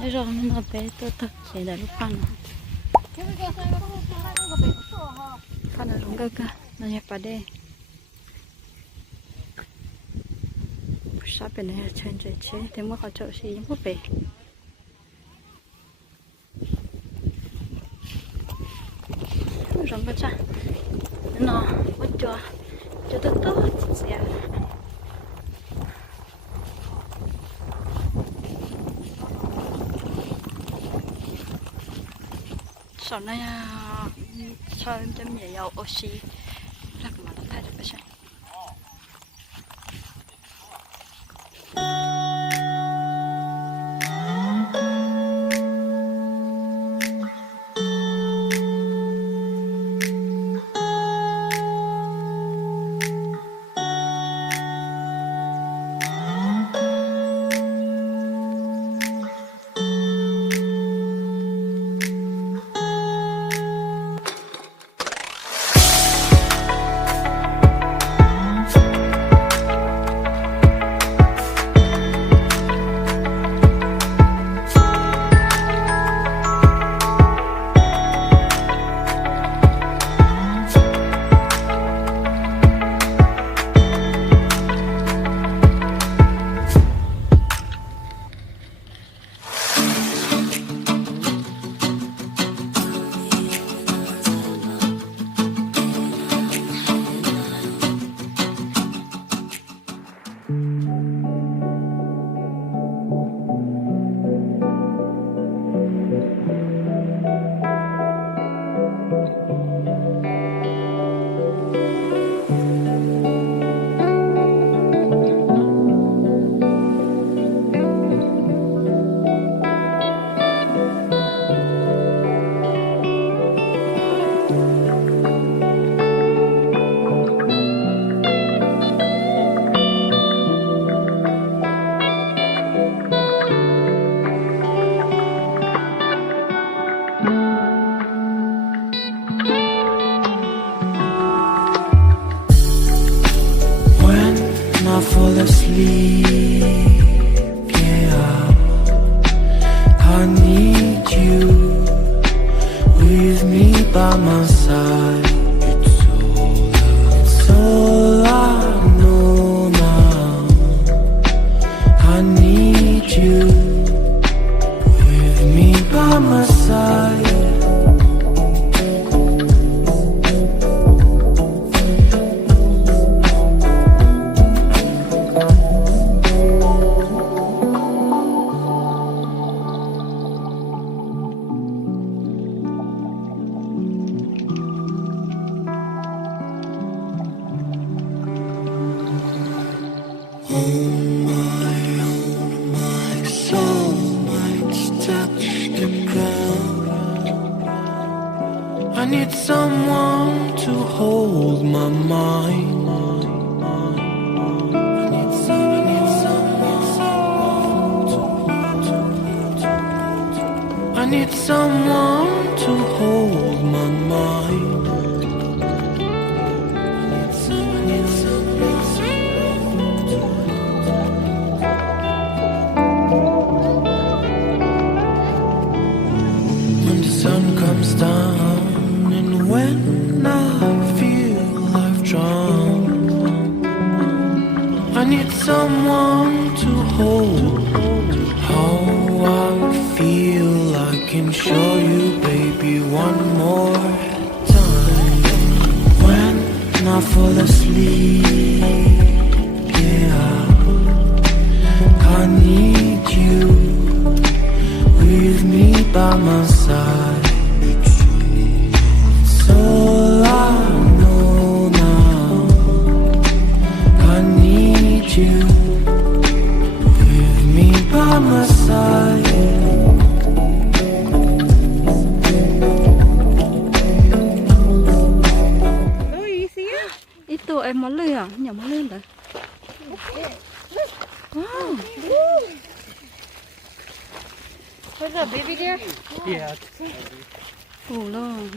Nếu rồi nó bé tôi thật sẽ để lúc ăn con là đúng cơ cơ nó nhập vào đây sắp bên này trên chạy chế thì mới có chỗ gì mất về rồi cơ cha nó mất cho tốt tốt sẽ sau này cho em chấm nhẹ dầu oxy rất mà nó thay được cái sao I fall asleep, yeah, I need you with me by my side. It's all I know now. I need you with me by my side. My soul might touch the ground. I need someone to hold my mind. I need someone to hold my mind. When the sun comes down and when I feel I've drowned, I need someone to hold. How I feel I can show you, baby, one more time. When I fall asleep, yeah, I need you with me by my side. It's all I know now. I need you with me by my side. Itu em mau lươn à, nhà mau lươn đấy. Wow. Where's the baby there? Yeah. Ồ luôn.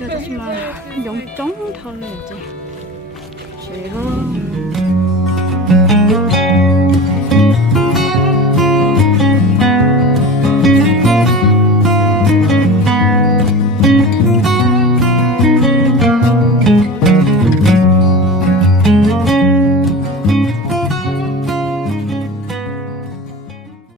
Cái đó mà giống trống thôi là chị. Chị đó.